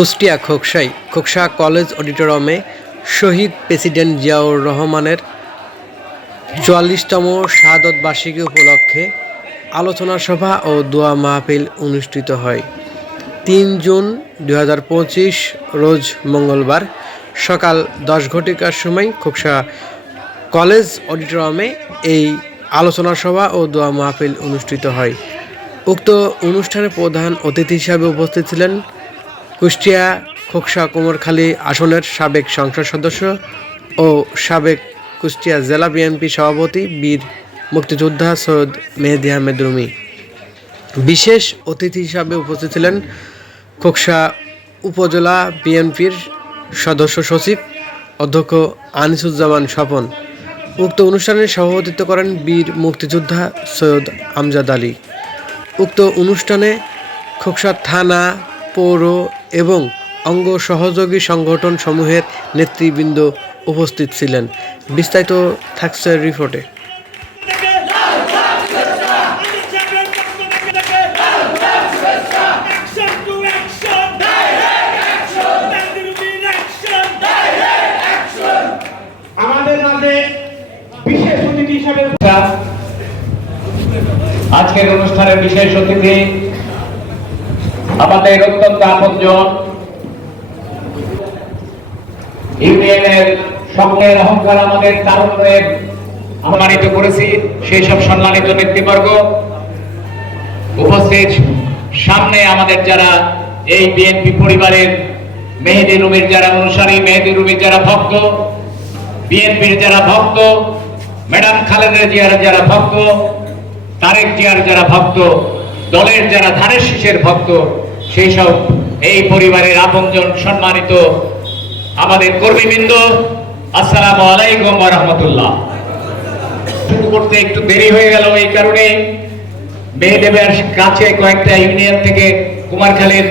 Kushtia খোকসাই, Khoksa college অডিটোরিয়ামে শহীদ president Ziaur রহমানের চুয়াল্লিশতম শাহাদত বার্ষিকী উপলক্ষে আলোচনা সভা ও দোয়া মাহফিল অনুষ্ঠিত হয়। তিন জুন দু হাজার পঁচিশ, রোজ মঙ্গলবার সকাল দশ ঘটিকার সময় খোকসা কলেজ অডিটোরিয়ামে এই আলোচনা সভা ও দোয়া মাহফিল অনুষ্ঠিত হয়। উক্ত অনুষ্ঠানে প্রধান অতিথি হিসাবে উপস্থিত ছিলেন কুষ্টিয়া, খোকসা, কোমরখালী আসনের সাবেক সংসদ সদস্য ও সাবেক কুষ্টিয়া জেলা বিএনপি সভাপতি বীর মুক্তিযোদ্ধা সৈয়দ মেহেদি আহমেদ রুমি। বিশেষ অতিথি হিসাবে উপস্থিত ছিলেন খোকসা উপজেলা বিএনপির সদস্য সচিব অধ্যক্ষ আনিসুজ্জামান স্বপন। উক্ত অনুষ্ঠানে সভাপতিত্ব করেন বীর মুক্তিযোদ্ধা সৈয়দ আমজাদ আলী। উক্ত অনুষ্ঠানে খোকসা থানা পৌর এবং অঙ্গ সহযোগী সংগঠন সমূহের নেতৃবৃন্দ উপস্থিত ছিলেন। বিস্তারিত থাকছে রিপোর্টে। আজকের অনুষ্ঠানের বিশেষ অতিথি আমাদের অত্যন্ত আপনজন ইউনিয়নের সকলের অহংকার আমাদের তারুণ্যের সম্মানিত করেছি সেই সব সম্মানিত ব্যক্তিবর্গ। উপস্থিত সামনে আমাদের যারা এই বিএনপি পরিবারের মেহেদি রুমির যারা অনুসারী, মেহেদি রুমির যারা ভক্ত, বিএনপির যারা ভক্ত, ম্যাডাম খালেদা জিয়ার যারা ভক্ত, তারেক জিয়ার যারা ভক্ত, দলের যারা ধানের শীষের ভক্ত সেই সব এই পরিবারের আপনজন সম্মানিত আমাদের কর্মীবৃন্দ, আসসালামু আলাইকুম রাহমাতুল্লাহ। শুরু করতে একটু দেরি হয়ে গেল এই কারণে মেয়েদেবের কাছে কয়েকটা ইউনিয়ন থেকে কুমারখালীর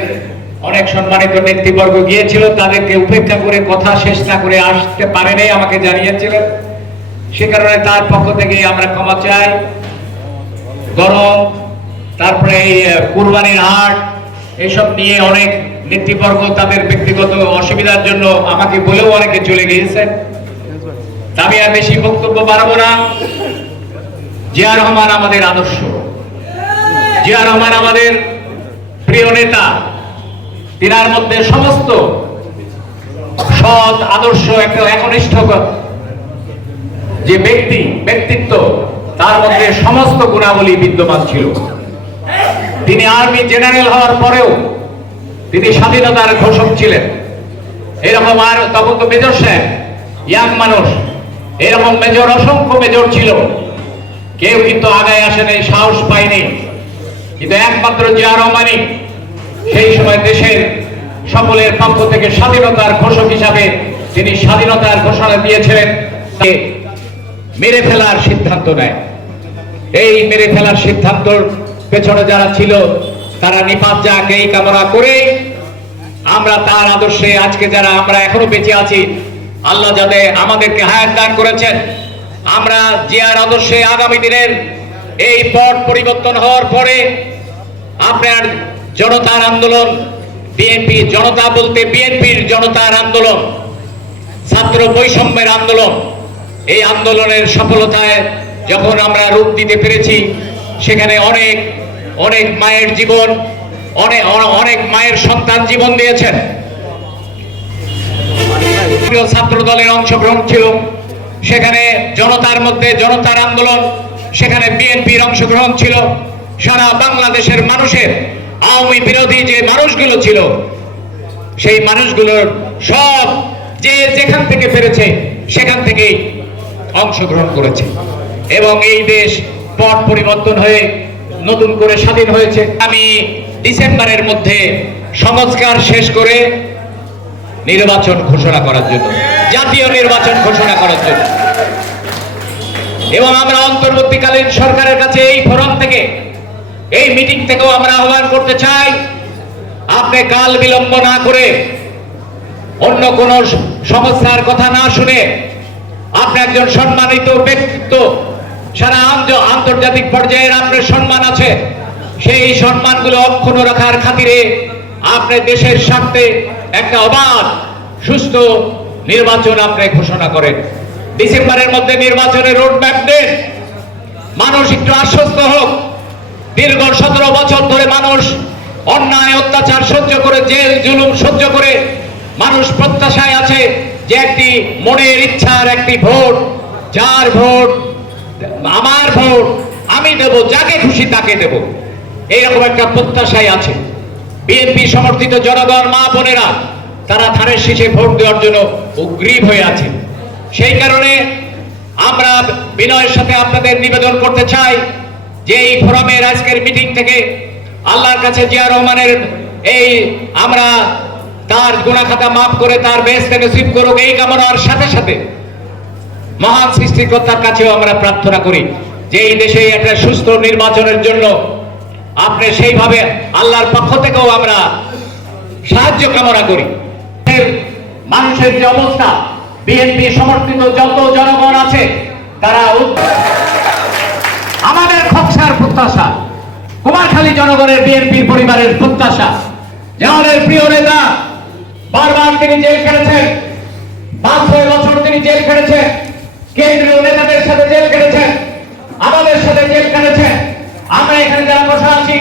অনেক সম্মানিত নেতৃবর্গ গিয়েছিল, তাদেরকে উপেক্ষা করে কথা শেষ না করে আসতে পারেনি আমাকে জানিয়েছিলেন। সে কারণে তার পক্ষ থেকে আমরা ক্ষমা চাই। গরম, তারপরে এই কুরবানির হাট এসব নিয়ে অনেক নেতৃবর্গ তাদের ব্যক্তিগত অসুবিধার জন্য আমাকে বলেও অনেকে চলে গিয়েছেন আমি আর বেশি বক্তব্য পারব না। জিয়া রহমান আমাদের আদর্শ। জিয়া রহমান আমাদের প্রিয় নেতা। তিনার মধ্যে সমস্ত সৎ, আদর্শ একটা একনিষ্ঠ যে ব্যক্তি, ব্যক্তিত্ব, তার মধ্যে সমস্ত গুণাবলী বিদ্যমান ছিল। তিনি আর্মি জেনারেল হওয়ার পরেও তিনি স্বাধীনতার ঘোষক ছিলেন। এরকম আর তখন তো মেজর সাহেব, ইয়াং মানুষ। এরকম মেজর, অসংখ্য মেজর ছিল। কেউ কিন্তু আগায় আসেনি সাহস পায়নি। কিন্তু একমাত্র জিয়া রহমানই সেই সময় দেশের সকলের পক্ষ থেকে স্বাধীনতার ঘোষক হিসাবে তিনি স্বাধীনতার ঘোষণা দিয়েছিলেন মেরে ফেলার সিদ্ধান্ত নেয়। এই মেরে ফেলার সিদ্ধান্তর পেছনে যারা ছিল, তারা নিপাত যাক এই কামনা করে আমরা তার আদর্শে আজকে যারা আমরা এখনও বেঁচে আছি, আল্লাহ যাতে আমাদেরকে হায়াত দান করেছেন। আমরা জিয়ার আদর্শে আগামী দিনের এই পট পরিবর্তন হওয়ার পরে আপনার জনতার আন্দোলন, বিএনপি জনতা বলতে বিএনপির জনতার আন্দোলন, ছাত্র বৈষম্যের আন্দোলন, এই আন্দোলনের সফলতায় যখন আমরা রূপ দিতে পেরেছি সেখানে অনেক অনেক মায়ের জীবন অনেক অনেক মায়ের সন্তান জীবন দিয়েছেন। ছাত্র দলের অংশগ্রহণ ছিল। সেখানে জনতার মধ্যে জনতার আন্দোলন, সেখানে বিএনপির অংশগ্রহণ ছিল। সারা বাংলাদেশের মানুষের আওয়ামী বিরোধী যে মানুষগুলো ছিল, সেই মানুষগুলোর সব যে যেখান থেকে পেরেছে, সেখান থেকেই অংশগ্রহণ করেছে। এবং এই দেশ পট পরিবর্তন হয়ে নতুন করে স্বাধীন হয়েছে। আমি ডিসেম্বরের মধ্যে সংস্কার শেষ করে নির্বাচন ঘোষণা করার জন্য, জাতীয় নির্বাচন ঘোষণা করার জন্য। এবং আমরা অন্তর্বর্তীকালীন সরকারের কাছে এই ফোরাম থেকে, এই মিটিং থেকেও আমরা আহ্বান করতে চাই, আপনি কাল বিলম্ব না করে অন্য কোন সমস্যার কথা না শুনে আপনি একজন সম্মানিত ব্যক্তিত্ব সারা আন্ত- আন্তর্জাতিক পর্যায়ের আপনার সম্মান আছে। সেই সম্মানগুলো অক্ষুণ্ণ রাখার খাতিরে আপনার দেশের স্বার্থে একটা অবাধ, সুস্থ নির্বাচন আপনি ঘোষণা করেন। ডিসেম্বরের মধ্যে নির্বাচনের রোড ম্যাপ দেন। মানুষ একটু আশ্বস্ত হোক। দীর্ঘ সতেরো বছর ধরে মানুষ অন্যায়, অত্যাচার সহ্য করে, জেল, জুলুম সহ্য করে মানুষ প্রত্যাশায় আছে যে একটি মনের ইচ্ছার একটি ভোট, যার ভোট আমার ভোট, আমি দেব, যাকে খুশি তাকে দেব। এইরকম একটা প্রত্যাশায় আছে। বিএনপি সমর্থিত জনগণ, মা বোনেরা, তারা ধানের শীষে ভোট দেওয়ার জন্য উগ্রীব হয়ে আছে। সেই কারণে আমরা বিনয়ের সাথে আপনাদের নিবেদন করতে চাই যে এই ফোরামের আজকের মিটিং থেকে আল্লাহর কাছে জিয়া রহমানের এই আমরা তার গুণাখাতা মাফ করে তার বেহেস্তে নসিব করুক, এই কামনার সাথে সাথে মহান সৃষ্টিকর্তার কাছেও আমরা প্রার্থনা করি যে এই দেশে একটা সুস্থ নির্বাচনের জন্য আপনি সেইভাবে আল্লাহর পক্ষ থেকেও আমরা সাহায্য কামনা করি। মানুষের যে অবস্থা, বিএনপি সমর্থিত যত জনগণ আছে, তারা আমাদের খকসার প্রত্যাশা, কুমারখালী জনগণের বিএনপির পরিবারের প্রত্যাশা। আমাদের প্রিয় নেতা, বারবার তিনি জেল খেটেছেন পাঁচ ছয় বছর তিনি জেল খেটেছেন কেন্দ্রীয় নেতাদের সাথে জেল খেটেছেন আমাদের সাথে জেল খেটেছেন আমরা এখানে যারা বসে আছি,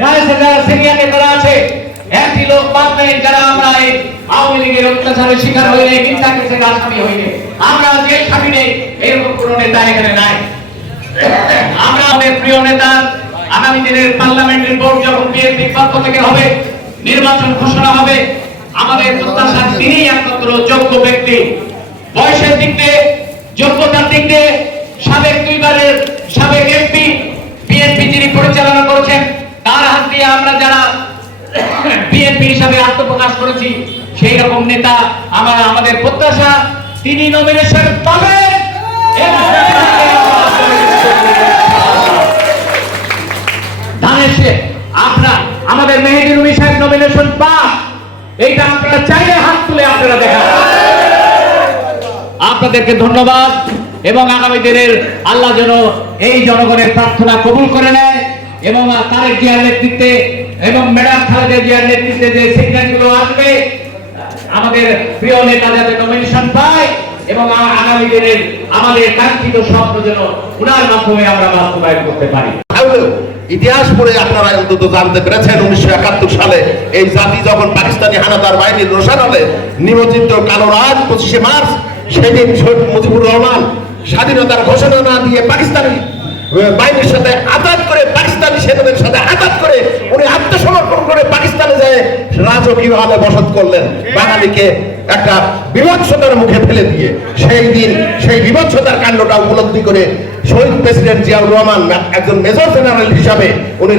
যারা সিনিয়র নেতারা আছে, একটি লোক বাদ নেই, যারা আমরা এই আওয়ামী লীগের অত্যাচারের শিকার হইলে মিথ্যা কেসের আসামি হইলে আমরা জেল খাবি নেই, এরকম কোনো নেতা এখানে নাই। আমরা আমাদের প্রিয় নেতা, আগামী দিনের পার্লামেন্টের ভোট যখন বিএনপির পক্ষ থেকে হবে, নির্বাচন ঘোষণা হবে, আমাদের প্রত্যাশা তিনিই একমাত্র যোগ্য ব্যক্তি। বয়সের দিক দিয়ে যোগ্যতার দিক দিয়ে সাবেক দুইবারের সাবেক এমপি বিএনপি যিনি পরিচালনা করেছেন, তার হাত দিয়ে আমরা যারা বিএনপি হিসাবে আত্মপ্রকাশ করেছি, সেই রকম নেতা আমার, আমাদের প্রত্যাশা, তিনি নমিনেশন পাবেন! আমাদের মেহেদি রুমি সাহেব নমিনেশন পাস এইটা আপনারা চাইলে হাত তুলে আপনারা দেখা আপনাদেরকে ধন্যবাদ এবং আগামী দিনের আল্লাহ যেন এই জনগণের প্রার্থনা কবুল করে নেয় এবং তারেক জিয়ার নেতৃত্বে এবং ম্যাডাম খালেদা জিয়ার নেতৃত্বে যে সিগন্যালগুলো আসবে, আমাদের প্রিয় নেতা যাতে নমিনেশন পায় এবং আগামী দিনের আমাদের কাঙ্ক্ষিত স্বপ্ন যেন উনার মাধ্যমে আমরা বাস্তবায়ন করতে পারি। ইতিহাস পড়ে আপনারা অন্তত জানতে পেরেছেন উনিশশো একাত্তর সালে এই জাতি যখন পাকিস্তানি হানাদার বাহিনীর রোশান হলে নিমজ্জিত কালো রাত পঁচিশে মার্চ সেদিন মুজিবুর রহমান স্বাধীনতার ঘোষণা না দিয়ে পাকিস্তানি বাহিনীর সাথে আঘাত করে পাকিস্তানি সেনাদের সাথে আঘাত করে উনি আত্মসমর্পণ করে পাকিস্তানে যায় রাজকীয় ভাবে বসত করলেন। বাঙালিকে একটা বিভৎসতার মুখে ফেলে দিয়ে সেই দিন সেই বিভৎসতার কাণ্ডটা উপলব্ধি করে শহীদ প্রেসিডেন্ট জিয়াউর রহমান, একজন মেজর জেনারেল হিসাবে উনি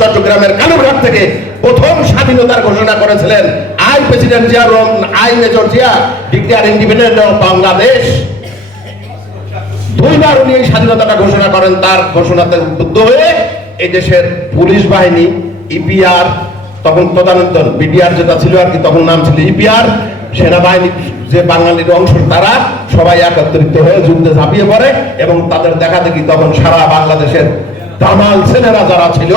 চট্টগ্রামের কালুঘাট থেকে প্রথম স্বাধীনতার ঘোষণা করেছিলেন। I president Ziaur Rahman I major Zia, declare independent of Bangladesh. দুইবার উনি এই স্বাধীনতাটা ঘোষণা করেন, তার ঘোষণাতে উদ্বুদ্ধ হয়ে এই দেশের পুলিশ বাহিনী, ইপিআর, তখন তদানীন্তন বিডিআর যেটা ছিল আর কি, তখন নাম ছিল ইপিআর, সেনাবাহিনী যে বাঙালির অংশ, তারা সবাই একত্রিত হয়ে যুদ্ধে ঝাঁপিয়ে পড়ে এবং তাদের দেখা দেখি তখন সারা বাংলাদেশের দামাল ছেলেরা যারা ছিল,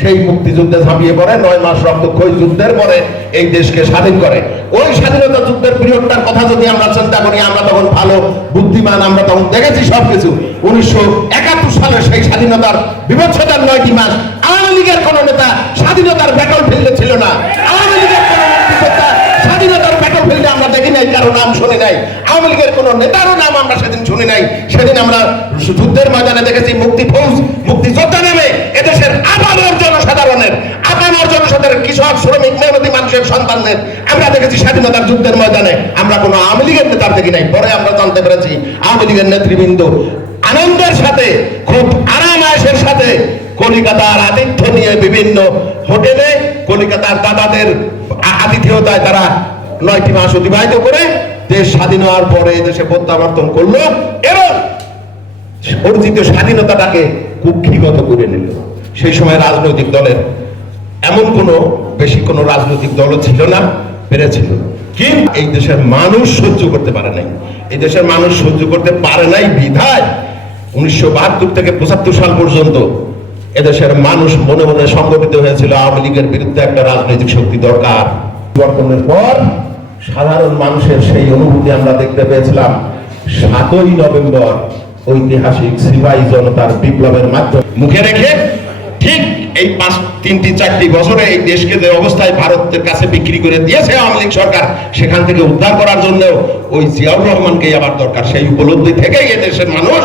সেই মুক্তিযুদ্ধে ঝাঁপিয়ে পড়ে, নয় মাস রক্তক্ষয়ী যুদ্ধের পরে এই দেশকে স্বাধীন করে। ওই স্বাধীনতা যুদ্ধের পিরিয়ডটার কথা যদি আমরা চিন্তা করি, আমরা তখন ভালো, বুদ্ধিমান, আমরা তখন দেখেছি সবকিছু। উনিশশো একাত্তর সালে সেই স্বাধীনতার বিভৎসতার নয়টি মাস আওয়ামী লীগের কোন নেতা স্বাধীনতার ব্যাটল ফিল্ডে ছিল না। আওয়ামী লীগের কোন স্বাধীনতার ব্যাটল ফিল্ডে আমরা দেখি নাই, কারও নাম শুনি নাই। আওয়ামী লীগের কোন নেতারও নাম আমরা সেদিন শুনি নাই। সেদিন আমরা যুদ্ধের ময়দানে দেখেছি মুক্তি ফৌজ, মুক্তি যোদ্ধা নামে এদেশের আপামর জনসাধারণের আপামর জনসাধারণের কৃষক, শ্রমিক, মেহনতি মানুষের সন্তানদের আমরা দেখেছি স্বাধীনতার যুদ্ধের ময়দানে আমরা কোনো আওয়ামী লীগের নেতার দেখি নাই। পরে আমরা জানতে পেরেছি আওয়ামী লীগের নেতৃবৃন্দ আনন্দের সাথে, খুব আরাম আয়েসের সাথে কলিকাতার আতিথ্য নিয়ে বিভিন্ন হোটেলে কলিকাতার দাদাদের আতিথেয়তায় তারা নয়টি মাস অতিবাহিত করে দেশ স্বাধীন হওয়ার পরে দেশে প্রত্যাবর্তন করল এবং অর্জিত স্বাধীনতাটাকে কুক্ষিগত করে নিল। সেই সময় রাজনৈতিক দলের এমন কোনো, বেশি কোনো রাজনৈতিক দল ছিল না, পেরেছিল। কিন্তু এই দেশের মানুষ সহ্য করতে পারে নাই। এই দেশের মানুষ সহ্য করতে পারে নাই বিধায় উনিশশো বাহাত্তর থেকে পঁচাত্তর সাল পর্যন্ত এদেশের মানুষ মনে মনে সংগঠিত হয়েছিল। আওয়ামী লীগের বিরুদ্ধে একটা রাজনৈতিক শক্তি দরকার। পর সাধারণ মানুষের সেই অনুভূতি আমরা দেখতে পেয়েছিলাম সাতই নভেম্বর ঐতিহাসিক সিপাহী জনতার বিপ্লবের মাধ্যমে। মুখে রেখে ঠিক এই পাঁচ, তিনটি চারটি বছরে এই দেশকে যে অবস্থায় ভারতের কাছে বিক্রি করে দিয়েছে আওয়ামী লীগ সরকার, সেখান থেকে উদ্ধার করার জন্য ওই জিয়াউর রহমানকেই আবার দরকার। সেই উপলব্ধি থেকেই এ দেশের মানুষ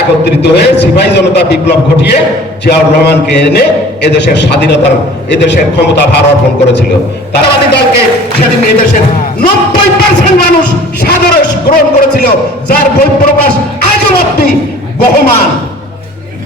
একত্রিত হয়ে সিপাহী জনতা বিপ্লব ঘটিয়ে জিয়াউর রহমানকে এনে এদেশের স্বাধীনতার, এদেশের ক্ষমতা ভার অর্পণ করেছিল। তারাবাদী দলকে সেদিন এদেশের নব্বই পার্সেন্ট মানুষ সাদরে গ্রহণ করেছিল, যার বই প্রকাশ আজও অব্দি বহমান।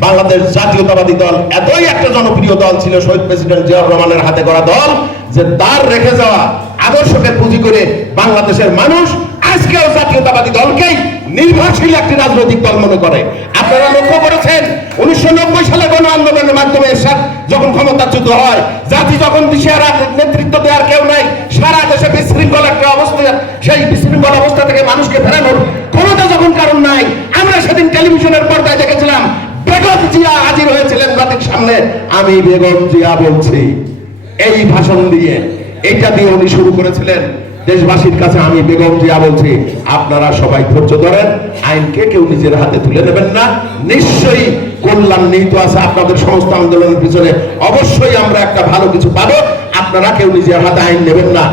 বাংলাদেশ জাতীয়তাবাদী দল এতই একটা জনপ্রিয় দল ছিল, শহীদ প্রেসিডেন্ট জিয়াউর রহমানের হাতে করা দল, যে তার রেখে যাওয়া আদর্শকে পুঁজি করে বাংলাদেশের মানুষ আজকেও জাতীয়তাবাদী দলকেই নির্ভরশীল একটি রাজনৈতিক দল মনে করে। আপনারা লক্ষ্য করেছেন, উনিশশো নব্বই সালে গণ আন্দোলনের মাধ্যমে এরশাদ যখন ক্ষমতাচ্যুত হয়, জাতি যখন দিশেহারা নেতৃত্ব দেওয়ার কেউ নাই, সারা দেশে বিশৃঙ্খল একটা অবস্থা, সেই বিশৃঙ্খল অবস্থা থেকে মানুষকে ফেরানোর ক্ষমতা যখন কারণ নাই, আমরা সেদিন টেলিভিশনের পর্দায় দেখেছিলাম, বেগম জিয়া হাজির হয়েছিলেন জাতির সামনে। আমি বেগম জিয়া বলছি, এই ভাষণ দিয়ে এইটা দিয়ে উনি শুরু করেছিলেন। দেশবাসীর কাছে আমি বেগম জিয়া বলছি, আপনারা সবাই ধৈর্য ধরেন, আইনকে কেউ নিজের হাতে তুলে নেবেন না। নিশ্চয়ই কল্যাণ নিহিত আছে আপনাদের সমস্ত আন্দোলনের পিছনে। অবশ্যই আমরা একটা ভালো কিছু পাবো। আপনারা কেউ নিজের হাতে আইন নেবেন না।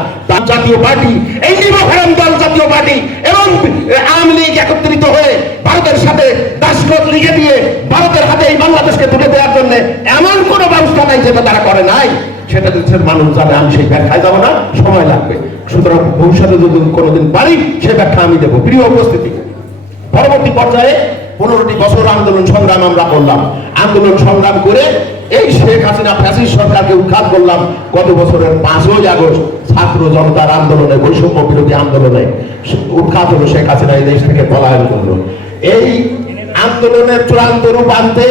জাতীয় পার্টি, এই নির্বাচন দল জাতীয় পার্টি এবং আওয়ামী লীগ একত্রিত হয়ে ভারতের সাথে দাসখত লিখে দিয়ে ভারতের হাতে এই বাংলাদেশকে তুলে দেওয়ার জন্য এমন কোন ব্যবস্থা নাই যেটা তারা করে নাই। সেটা দেশের মানুষ জানে, আমি সেই ব্যাখ্যায় যাব না, সময় লাগবে। সুতরাং ভবিষ্যতে যদি কোনোদিন পারি, সে ব্যাখ্যা আমি দেবো। প্রিয় উপস্থিতি, পরবর্তী পর্যায়ে পনেরোটি বছর আন্দোলন সংগ্রাম আমরা করলাম। আন্দোলন সংগ্রাম করে এই শেখ হাসিনা ফ্যাসিস্ট সরকারকে উৎখাত করলাম গত বছরের পাঁচই আগস্ট ছাত্র জনতার আন্দোলনে, বৈষম্য বিরোধী আন্দোলনে উৎখাত হলো শেখ হাসিনা এই দেশ থেকে পলায়ন করল। এই আন্দোলনের চূড়ান্ত রূপ আনতে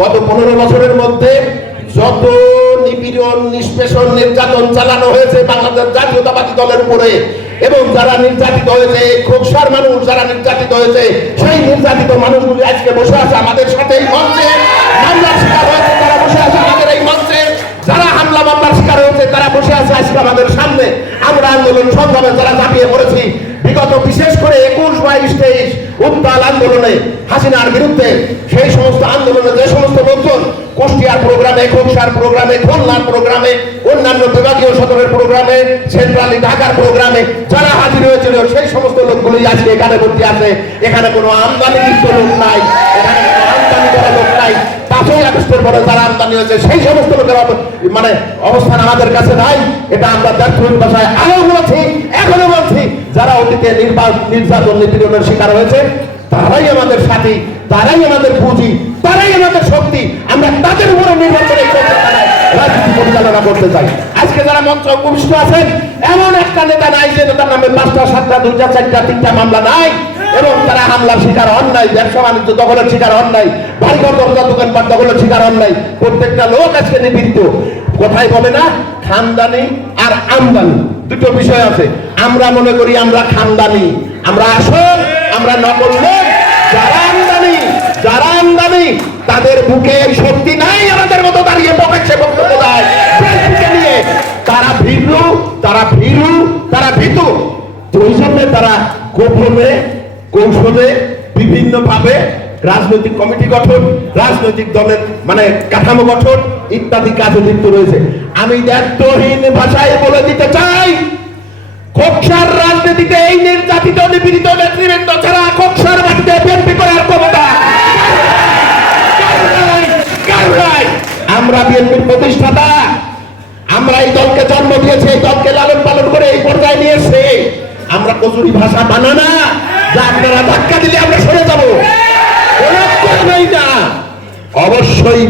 গত পনেরো বছরের মধ্যে যত নিপীড়ন, নিষ্পেষণ, নির্যাতন চালানো হয়েছে বাংলাদেশ জাতীয়তাবাদী দলের উপরে, এবং যারা নির্যাতিত হয়েছে খোকসার মানুষ যারা নির্যাতিত হয়েছে, সেই নির্যাতিত মানুষগুলি আজকে বসে আছে আমাদের সাথে মঞ্চে মামলার শিকার হয়েছে। বসে আছে আজকে আমাদের সামনে। আমরা আন্দোলন সংগ্রামে যারা ঝাঁপিয়ে পড়েছি, বিগত বিশেষ করে একুশ বাইশ তেইশ উত্তাল আন্দোলনে, হাসিনার বিরুদ্ধে সেই সমস্ত আন্দোলনে যে সমস্ত লোকজন কুষ্টিয়ার প্রোগ্রামে, খোকসার প্রোগ্রামে, খুলনার প্রোগ্রামে, অন্যান্য বিভাগীয় সদরের প্রোগ্রামে সেন্ট্রালি ঢাকার প্রোগ্রামে যারা হাজির হয়েছিল, সেই সমস্ত লোকগুলি আজকে এখানে ভর্তি আছে। এখানে কোনো আমদানিযুক্ত লোক নাই, এখানে কোনো আমদানি করা লোক নাই। পাঁচই আগস্টের পরে যারা আমদানি হয়েছে, সেই সমস্ত লোকের মানে অবস্থান আমাদের কাছে নাই। এটা আমরা ব্যর্থহীন ভাষায় আগেও বলছি এখনও বলছি, যারা অতীতে নির্যাতন, নিপীড়নের শিকার হয়েছে, তারাই আমাদের সাথী, তারাই আমাদের পুঁজি, তারাই আমাদের শক্তি। আমরা তাদের উপরে নির্ভর রাজনীতি পরিচালনা করতে চাই। আজকে যারা মঞ্চ উপবিষ্ট আছেন, এমন একটা নেতা নাই যে নেতার নামে পাঁচটা, সাতটা, দুইটা, চারটা, তিনটা মামলা নাই। এবং তারা হামলার শিকার হন নাই, ব্যবসা বাণিজ্য দখলের শিকার হন নাই বাড়িঘর দরজা দোকানপাট দখলের শিকার হন নাই, প্রত্যেকটা লোক আজকে নিবৃত্ত। কোথায় বলে না? খানদানি আর আমদানি। দুটো বিষয় আছে। আমরা মনে করি আমরা খানদানি। আমরা আসল, আমরা নকল লোক। যারা আমদানি যারা আমদানি, তাদের বুকে শক্তি নাই, আমাদের মতো দাঁড়িয়ে পকেটে বক্তব্য দেয়। নিয়ে তারা ভীরু তারা ভীরু, তারা ভীতু। ওই জন্য তারা গোপনে কৌশলে বিভিন্ন ভাবে রাজনৈতিক কমিটি গঠন, রাজনৈতিক দলের মানে কাঠামো গঠন ইত্যাদি কাজে লিপ্ত রয়েছে। আমি দায়িত্বহীন ভাষায় বলে দিতে চাই কক্ষার রাজনীতিতে এই নির্যাতিত, নিপীড়িত নেতৃবৃন্দ ছাড়া কক্ষার মাটিতে বিএনপি করার ক্ষমতা। আমরা বিএনপির প্রতিষ্ঠাতা। আমরা এই দলকে জন্ম দিয়েছি, এই দলকে লালন পালন করে এই পর্যায়ে নিয়ে এসে আমরা কচুরি ভাষা বানা ধাক্কা দিলে আমরা সরে অবশ্যই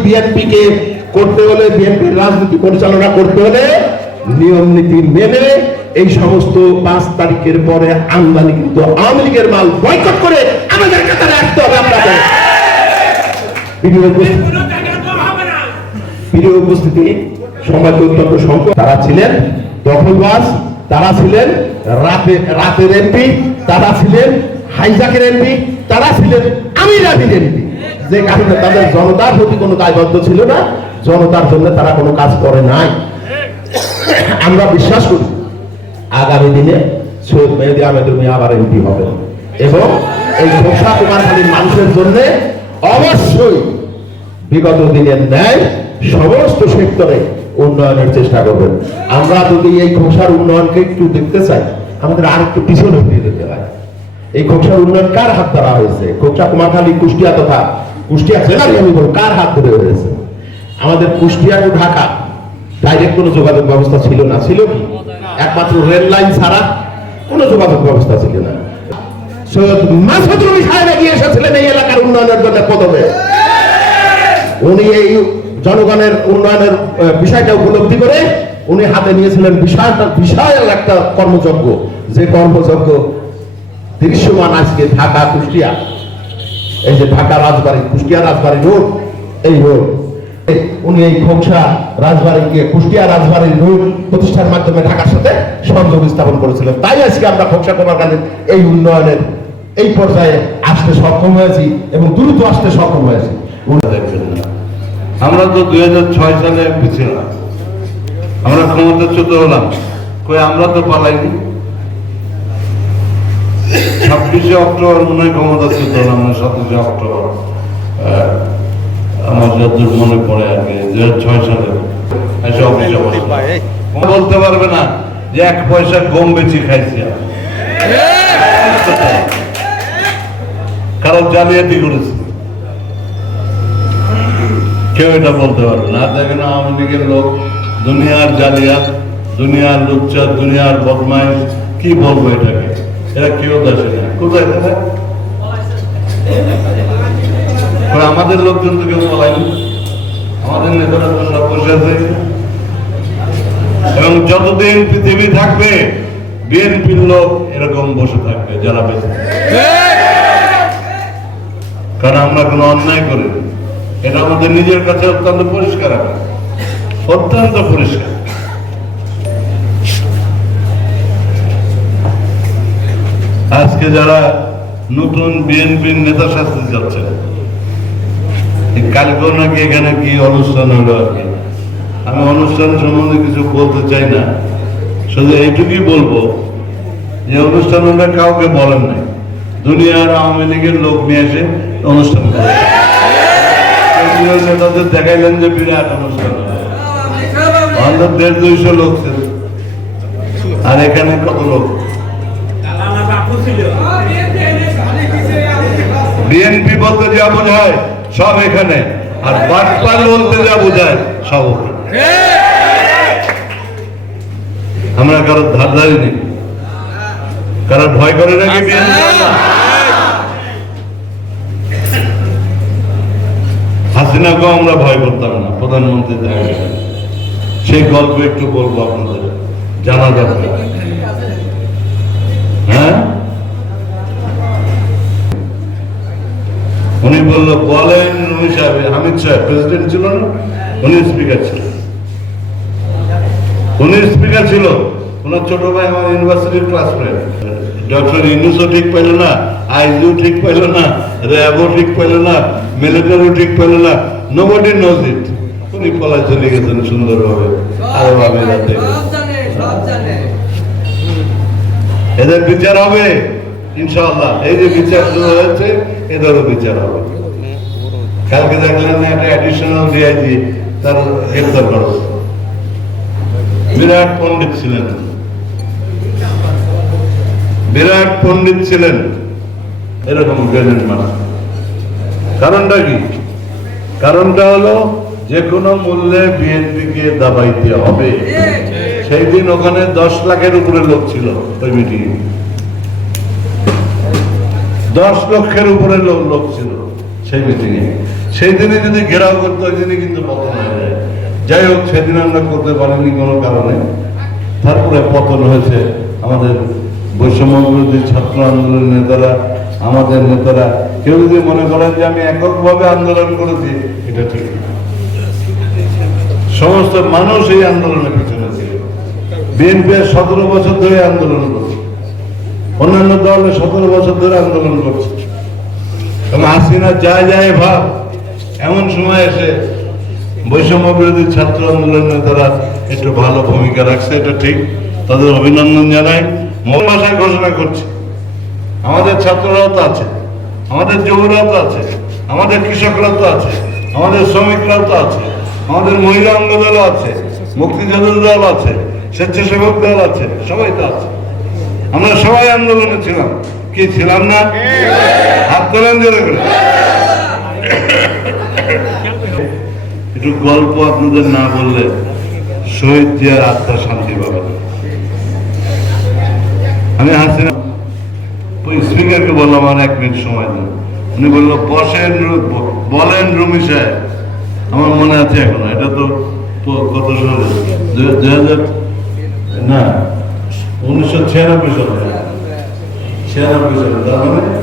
করতে হলে বিএনপির রাজনীতি পরিচালনা করতে হলে নিয়ম নীতি মেনে এই সমস্ত পাঁচ তারিখের পরে আমদানি কিন্তু আওয়ামী লীগের মাল বয়কট করে আমাদের কাতারে আসতে হবে আপনাদের প্রিয় উপস্থিতি সমাজ অত্যন্ত সংকট তারা ছিলেন দখলবাজ, তারা ছিলেন রাতে রাতের এমপি, তারা ছিলেন হাইজাকের এমপি তারা ছিলেন আমি রাবির এমপি যে কারণে তাদের জনতার প্রতি কোনো দায়বদ্ধ ছিল না, জনতার জন্য তারা কোনো কাজ করে নাই। আমরা বিশ্বাস করি, আগামী দিনে সৈয়দ মেহেদি আহমেদ রুমি আবার এমপি হবেন। এবং এই ঘোষা কুমারখালীর মানুষের জন্য অবশ্যই বিগত দিনের ন্যায় সমস্ত সেক্টরে উন্নয়নের চেষ্টা করবেন। আমরা যদি এই ঘোষার উন্নয়নকে একটু দেখতে চাই, আমাদের আর একটু পিছনে ফিরে এই খোকসার উন্নয়ন কার হাত দ্বারা হয়েছে? খোকসা কুমারখালী, কুষ্টিয়া তথা কুষ্টিয়া কার হাত ধরে হয়েছে? আমাদের কুষ্টিয়া টু ঢাকা ডাইরেক্ট কোনো যোগাযোগ ব্যবস্থা ছিল না। ছিল কি? একমাত্র রেল লাইন ছাড়া কোনো যোগাযোগ ব্যবস্থা ছিল না। সৈয়দ মাসুদ রবি সাহেব এগিয়ে এসেছিলেন এই এলাকার উন্নয়নের জন্য উনি এই জনগণের উন্নয়নের বিষয়টা উপলব্ধি করে উনি হাতে নিয়েছিলেন বিশাল বিশাল একটা কর্মযজ্ঞ। যে কর্মযজ্ঞ দৃশ্যমান আজকে ঢাকা, কুষ্টিয়া। এই যে ঢাকা রাজবাড়ি, কুষ্টিয়া রাজবাড়ি রোড, এই রোড। উনি এই খোকসা রাজবাড়িকে, কুষ্টিয়া রাজবাড়ির রোড প্রতিষ্ঠার মাধ্যমে ঢাকার সাথে সংযোগ স্থাপন করেছিলেন। তাই আজকে আমরা খোকসা কুমারকালীর এই উন্নয়নের এই পর্যায়ে আসতে সক্ষম হয়েছি এবং দ্রুত আসতে সক্ষম হয়েছি। আমরা তো দুই হাজার সালে এমপি ছিলাম আমরা ক্ষমতাচ্যুত হলাম। কই আমরা তো পালাইনি। ছাব্বিশে অক্টোবর মনে হয় ক্ষমতাচ্যুত হলাম না সাতাশে অক্টোবর। আমার যতদূর মনে পড়ে আর কি দুই হাজার ছয় সালে। এসে অফিসে বলতে পারবে না যে এক পয়সা গম বেচি খাইছি। কারণ জালিয়াতি করেছি। কেউ এটা বলতে পারবে না। দেখেন আওয়ামী লীগের লোক দুনিয়ার জালিয়াত দুনিয়ার লুচ্চা দুনিয়ার বদমাইশ কি বলব এটাকে? এরা কেউ দেশে না কোথায়? কই আমাদের লোকজন তো কেউ বলায়নি। আমাদের নেতারা তো সব বসে আছে। এবং যতদিন পৃথিবী থাকবে বিএনপির লোক এরকম বসে থাকবে, যারা বেঁচে। কারণ আমরা কোনো অন্যায় করি। এটা আমাদের নিজের কাছে অত্যন্ত পরিষ্কার অত্যন্ত পরিষ্কার। আজকে যারা নতুন বিএনপির নেতা শাস্তি যাচ্ছে কালকেও নাকি এখানে কি অনুষ্ঠান হলো আর কি? আমি অনুষ্ঠান সম্বন্ধে কিছু বলতে চাই না। শুধু এইটুকুই বলব যে অনুষ্ঠান ওনারা কাউকে বলেন নাই। দুনিয়ার আওয়ামী লীগের লোক নিয়ে এসে অনুষ্ঠান করে। নেতাদের দেখাইলেন যে বিরাট অনুষ্ঠান দেড় দুইশো লোক ছিল। আর এখানে কত লোক? বিএনপি বলতে যা বোঝায় সব এখানে। আর বাটপাল বলতে যা বোঝায় সব আমরা কারও ধার ধারি নেই কারও ভয় করে নাকি বিএনপি? হাসিনাকেও আমরা ভয় করতাম না প্রধানমন্ত্রী সেই গল্প একটু বলব আপনাদের জানা দরকার। হ্যাঁ? উনি বলল বলেন উনি সাহেব হামিদ সাহেব প্রেসিডেন্ট ছিল না? উনি স্পিকার ছিল। উনি স্পিকার ছিল। ওনার ছোট ভাই আমার ইউনিভার্সিটির ক্লাসমেট ডক্টর ইউনুসও ঠিক পাইল না আইজিও ঠিক পাইল না র্যাবও ঠিক পাইল না মিলিটারিও ঠিক পাইল না নোবডি নোজ ইট উনি পলায় চলে গেছেন সুন্দরভাবে আরও ভাবে এদের বিচার হবে। ইনশাআল্লাহ, এই যে বিচার শুরু হয়েছে, এদেরও বিচার হবে। কালকে দেখলেন না একটা অ্যাডিশনাল ডিআইজি তার করা বিরাট পণ্ডিত ছিলেন। বিরাট পণ্ডিত ছিলেন। এরকম ব্রিলিয়েন্ট মানুষ কারণটা কি? কারণটা হলো, যে কোনো মূল্যে বিএনপিকে দাবাইতে হবে। সেই দিন ওখানে দশ লাখের উপরে লোক ছিল ওই মিটিং দশ লক্ষের উপরে লোক লোক ছিল সেই মিটিং এ সেই দিনে যদি ঘেরাও করতো, ওই দিনে কিন্তু পতন হয়ে যায়। যাই হোক, সেদিন আমরা করতে পারিনি কোনো কারণে। তারপরে পতন হয়েছে আমাদের বৈষম্য বিরোধী ছাত্র আন্দোলনের নেতারা, আমাদের নেতারা। কেউ যদি মনে করেন যে আমি এককভাবে আন্দোলন করেছি, এটা ঠিক। সমস্ত মানুষ এই আন্দোলনের পিছনে ছিল। বিএনপি সতেরো বছর ধরে আন্দোলন করছে। অন্যান্য দল সতেরো বছর ধরে আন্দোলন করছে। এবং হাসিনা যায় ভাব, এমন সময় এসে বৈষম্য বিরোধী ছাত্র আন্দোলনের তারা একটু ভালো ভূমিকা রাখছে, এটা ঠিক। তাদের অভিনন্দন জানাই। ভাষায় ঘোষণা করছি। আমাদের ছাত্ররাও তো আছে। আমাদের যুবরাও তো আছে। আমাদের কৃষকরাও তো আছে। আমাদের শ্রমিকরাও তো আছে। আমাদের মহিলা অঙ্গ দলও আছে। মুক্তিযোদ্ধা দল আছে। স্বেচ্ছাসেবক দল আছে। সবাই তো আছে। আমরা সবাই আন্দোলনে ছিলাম। কি ছিলাম না? হাত তোলেন করে একটু গল্প আপনাদের না বললে শহীদ জিয়ার আত্মা শান্তি পাবে আমি হাসিনা ওই স্পিকারকে বললাম আর এক মিনিট সময় দেন। উনি বলল, বসেন বলেন রুমি সাহেব। আমার মনে আছে এখন। এটা তো কত সালে দু- হাজার না। উনিশশো ছিয়ানব্বই সালে। ছিয়ানব্বই সালে তার মানে